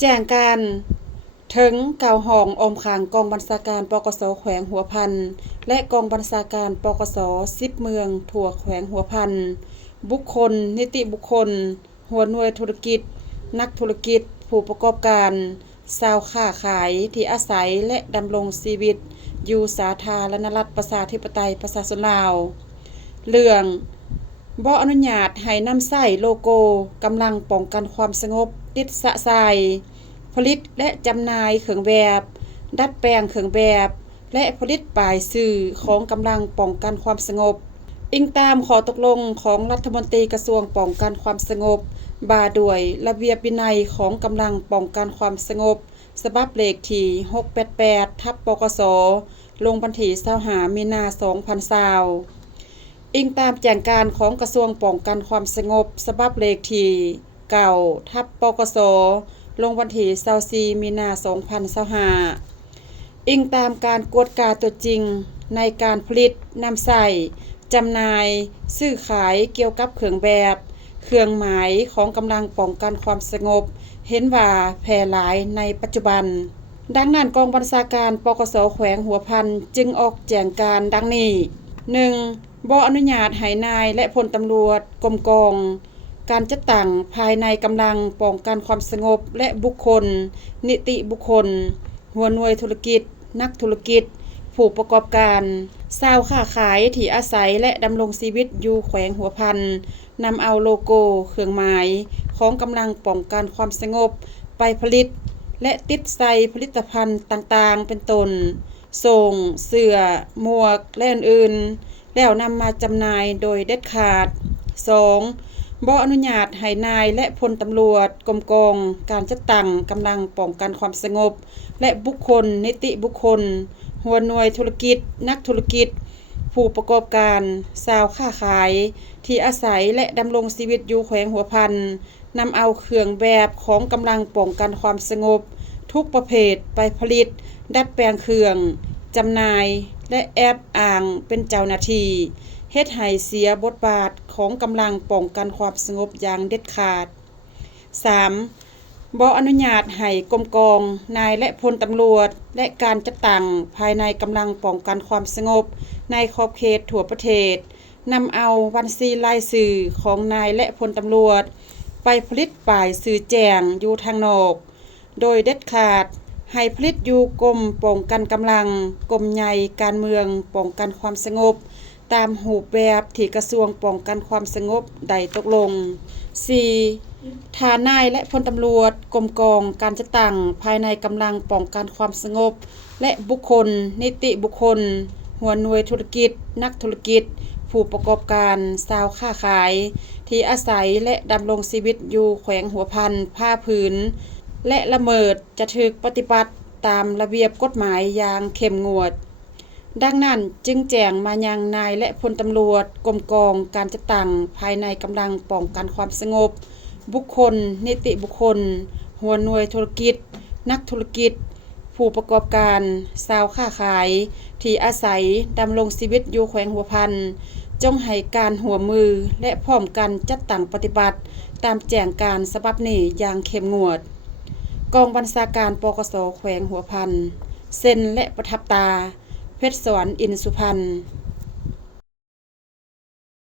แจ้งการถึงเก่าห้องอมขังกองบัญชาการปกส.แขวงหัวพันและกองบัญชาการปกส.10 เมืองทั่วแขวงหัวพันบุคคลนิติบุคคลหัวหน่วยธุรกิจนักธุรกิจผู้ประกอบการชาวค้าขายที่อาศัยและดำรงชีวิตอยู่สาธารณรัฐประชาธิปไตยประชาชนลาวเรื่องบ่อนุญาตให้นำใช้โลโก้กำลังป้องกันความสงบติดสะใส่ผลิตและจำหน่ายเครื่องแบบดัดแปลงเครื่องแบบและผลิตป้ายสื่อของกำลังป้องกันความสงบอิงตามข้อตกลงของรัฐมนตรีกระทรวงป้องกันความสงบว่าด้วยระเบียบวินัยของกำลังป้องกันความสงบฉบับเลขที่688/ปกส.ลงวันที่25 มีนาคม 2020อิงตามแจ้งการของกระทรวงป้องกันความสงบฉบับเลขที่9/ปกส.ลงวันที่24 มีนาคม 2025อิงตามการกวดกาตัวจริงในการผลิตนำใช้จำหน่ายซื้อขายเกี่ยวกับเครื่องแบบเครื่องหมายของกำลังป้องกันความสงบเห็นว่าแพร่หลายในปัจจุบันดังนั้นกองบัญชาการปกส.แขวงหัวพันจึงออกแจ้งการดังนี้ 1. บ่อนุญาตให้นายและพลตำรวจกรมกองการจัดตั้งภายในกำลังป้องกันความสงบและบุคคลนิติบุคคลหัวหน่วยธุรกิจนักธุรกิจผู้ประกอบการชาวค้าขายที่อาศัยและดำรงชีวิตอยู่แขวงหัวพันนำเอาโลโก้เครื่องหมายของกำลังป้องกันความสงบไปผลิตและติดใส่ผลิตภัณฑ์ต่างๆเป็นต้นส่งเสื้อหมวกและอื่นๆแล้วนำมาจำหน่ายโดยเด็ดขาด 2. บ่อนุญาตให้นายและพลตำรวจกรมกองการจัดตั้งกำลังป้องกันความสงบและบุคคลนิติบุคคลหัวหน่วยธุรกิจนักธุรกิจผู้ประกอบการชาวค้าขายที่อาศัยและดำรงชีวิตอยู่แขวงหัวพันนำเอาเครื่องแบบของกำลังป้องกันความสงบทุกประเภทไปผลิตดัดแปลงเครื่องจำหน่ายและแอบอ้างเป็นเจ้าหน้าที่เฮ็ดให้เสียบทบาทของกำลังป้องกันความสงบอย่างเด็ดขาด 3. บ่อนุญาตให้กรมกองนายและพลตำรวจและการจัดตั้งภายในกำลังป้องกันความสงบในขอบเขตทั่วประเทศนำเอาบัญชีรายชื่อของนายและพลตำรวจไปผลิตป้ายสื่อแจ้งอยู่ทางนอกโดยเด็ดขาดให้ผลิตอยู่กรมป้องกันกำลังกรมใหญ่การเมืองป้องกันความสงบตามรูปแบบที่กระทรวงป้องกันความสงบได้ตกลง 4. ถ้านายและพลตำรวจกรมกองการจัดตั้งภายในกำลังป้องกันความสงบและบุคคลนิติบุคคลหัวหน่วยธุรกิจนักธุรกิจผู้ประกอบการชาวค้าขายที่อาศัยและดำรงชีวิตอยู่แขวงหัวพันผ้าผืนและละเมิดจะถูกปฏิบัติตามระเบียบกฎหมายอย่างเข้มงวดดังนั้นจึงแจ้งมายังนายและพลตำรวจกรมกองการจัดตั้งภายในกำลังป้องกันความสงบบุคคลนิติบุคคลหัวหน่วยธุรกิจนักธุรกิจผู้ประกอบการชาวค้าขายที่อาศัยดำรงชีวิตอยู่แขวงหัวพันจงให้การหัวมือและพร้อมกันจัดตั้งปฏิบัติตามแจ้งการฉบับนี้อย่างเข้มงวดกองบัญชาการปกส.แขวงหัวพันเซ็นและประทับตาเพชรสวรรค์อินทร์สุพรรณ